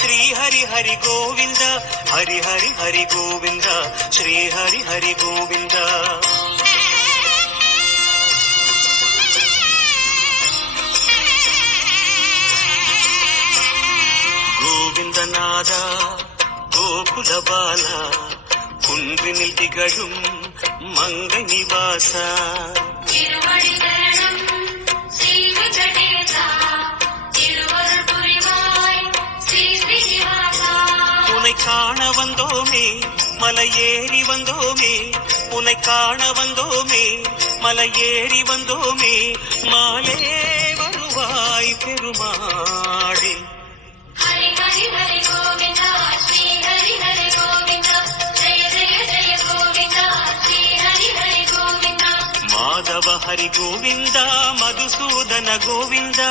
ಶ್ರೀ ಹರಿ ಹರಿ ಗೋವಿಂದ ಹರಿ ಹರಿ ಹರಿ ಗೋವಿಂದ ಶ್ರೀ ಹರಿ ಹರಿ ಗೋವಿಂದ ಗೋವಿಂದನಾದ ಗೋಕುಲ ಬಾಲ குன்றினில் திகழும் மங்கை நிவாச உனை காண வந்தோமே மலையேறி வந்தோமே உனை காண வந்தோமே மலையேறி வந்தோமே மாலே வருவாய் பெருமாளே ஹரி ஹரி ஹரி கோவிந்தா ஸ்ரீ ஹரி ஹரி கோவிந்தா ஜெய ஜெய ஜெய கோவிந்தா ஸ்ரீ ஹரி ஹரி கோவிந்தா மாதவ ஹரி கோவிந்தா மதுசூதன கோவிந்தா